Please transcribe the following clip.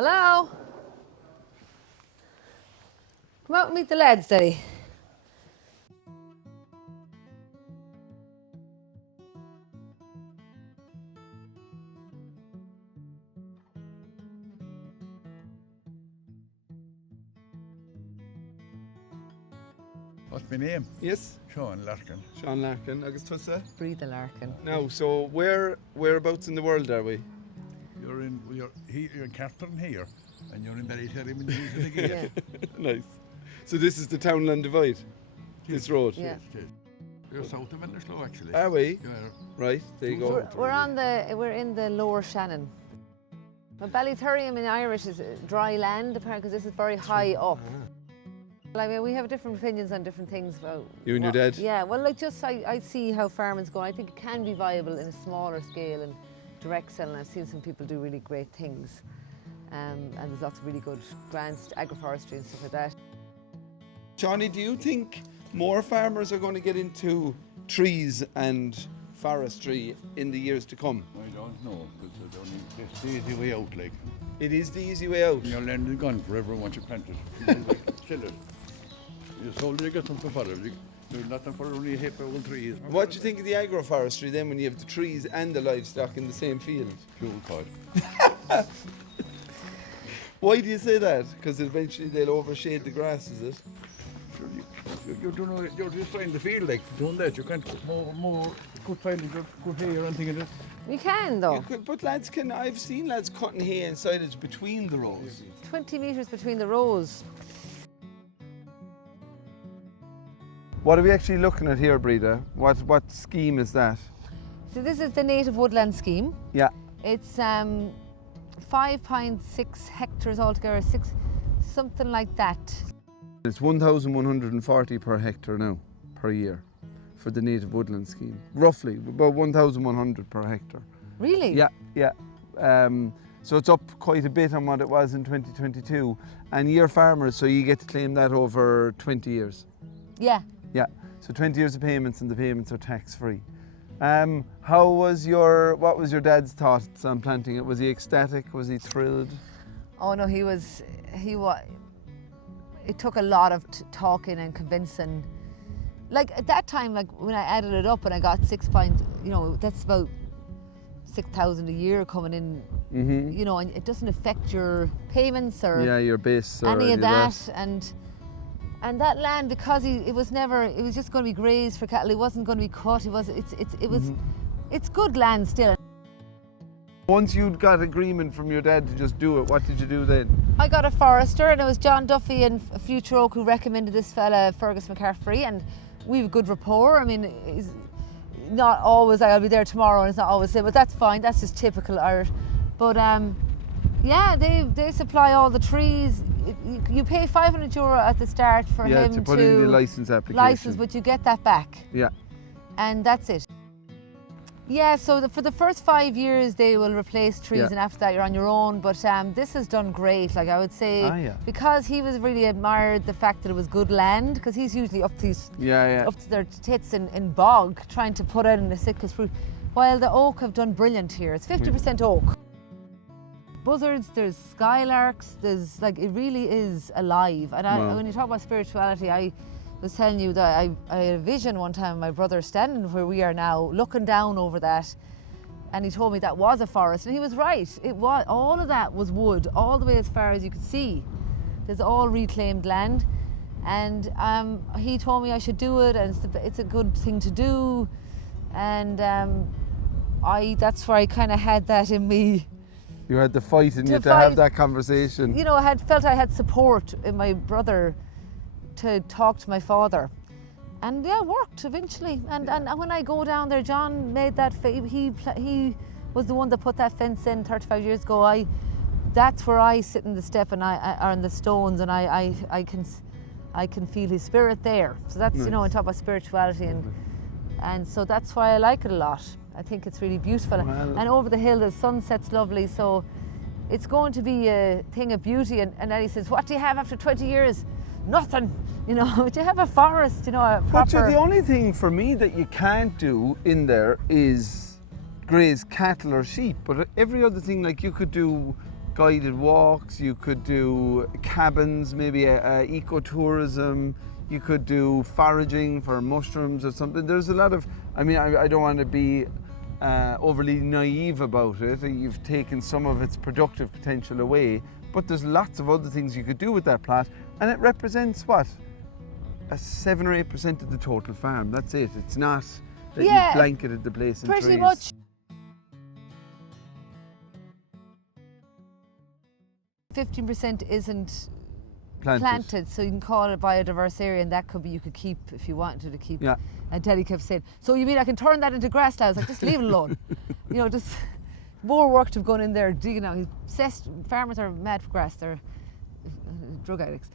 Hello? Come out and meet the lads, Daddy. What's my name? Yes, Sean Larkin. Sean Larkin, agus tusa. Breda Larkin. Now, so whereabouts in the world are we? You're in Carton here, and you're in Ballinasloe in the east of the gate. Nice. So this is the Townland Divide, this road? Yeah. You're south of Ballinasloe, actually. Are we? Yeah. Right, there you go. We're in the Lower Shannon. But Ballythurium in Irish is dry land, apparently, because this is very high up. Like, we have different opinions on different things about... You and your dad? Yeah, well, like, just I see how farming's going. I think it can be viable in a smaller scale and direct selling. I've seen some people do really great things. And there's lots of really good grants, agroforestry and stuff like that. Johnny, do you think more farmers are going to get into trees and forestry in the years to come? I don't know, because it's the easy way out, like. It is the easy way out. Your land is gone forever once you plant it. Sell it. You sold it, you get something for it. There's nothing for only a heap of old trees. What do you think of the agroforestry then when you have the trees and the livestock in the same field? Cool cod. Why do you say that? Because eventually they'll overshade the grass, is it? You don't know, you're just trying to feel like doing that. You can't put more good finding, good hay or anything in it. You can, though. You could, but lads can. I've seen lads cutting hay and silage between the rows. 20 metres between the rows. What are we actually looking at here, Breda? What scheme is that? So this is the Native Woodland Scheme. Yeah. It's 5.6 hectares altogether, something like that. It's 1,140 per hectare now, per year, for the Native Woodland Scheme. Roughly, about 1,100 per hectare. Really? Yeah, yeah. So it's up quite a bit on what it was in 2022. And you're farmers, so you get to claim that over 20 years. Yeah. Yeah, so 20 years of payments, and the payments are tax-free. What was your dad's thoughts on planting it? Was he ecstatic? Was he thrilled? Oh no, he was. It took a lot of talking and convincing. Like at that time, like when I added it up and I got that's about 6,000 a year coming in. Mm-hmm. You know, and it doesn't affect your payments or your base or any of that. And that land, because it was just going to be grazed for cattle. It wasn't going to be cut. It's good land still. Once you'd got agreement from your dad to just do it, what did you do then? I got a forester, and it was John Duffy and Future Oak who recommended this fella, Fergus McCaffrey, and we have a good rapport. I mean, it's not always I'll be there tomorrow, and it's not always, but that's fine. That's just typical Irish. But yeah, they supply all the trees. You pay €500 at the start for him to put in the license application. But you get that back. Yeah. And that's it. Yeah, so for the first 5 years they will replace trees, and after that you're on your own. But this has done great. Like I would say, because he was really admired the fact that it was good land, because he's usually up to their tits in bog trying to put out in the citrus fruit, while the oak have done brilliant here. It's 50% oak. Buzzards, there's skylarks, there's like, it really is alive. And when you talk about spirituality, I was telling you that I had a vision one time of my brother standing where we are now, looking down over that, and he told me that was a forest, and he was right. It was, all of that was wood, all the way as far as you could see. There's all reclaimed land, and he told me I should do it, and it's a good thing to do, and that's where I kind of had that in me. You had to fight and you had to have that conversation. You know, I felt I had support in my brother to talk to my father. And yeah, it worked eventually. And when I go down there, John made that, he was the one that put that fence in 35 years ago. That's where I sit in the step and or in the stones, and I can feel his spirit there. So that's, you know, I talk about spirituality, and so that's why I like it a lot. I think it's really beautiful. And over the hill, the sunset's lovely, so it's going to be a thing of beauty. And then he says, what do you have after 20 years? Nothing, you know, but you have a forest, you know, a proper... But the only thing for me that you can't do in there is graze cattle or sheep, but every other thing, like you could do guided walks, you could do cabins, maybe ecotourism, you could do foraging for mushrooms or something. There's a lot of, I mean, I don't want to be overly naive about it. You've taken some of its productive potential away, but there's lots of other things you could do with that plot, and it represents what? 7 or 8% of the total farm. That's it. It's not that you've blanketed the place in trees. Pretty much. 15% isn't planted, so you can call it a biodiverse area, and that could be, you could keep if you wanted to keep. Yeah. And Teddy kept saying, so you mean I can turn that into grass now? I was like, just leave it alone. You know, just more work to have gone in there digging out. He's obsessed. Farmers are mad for grass. They're drug addicts.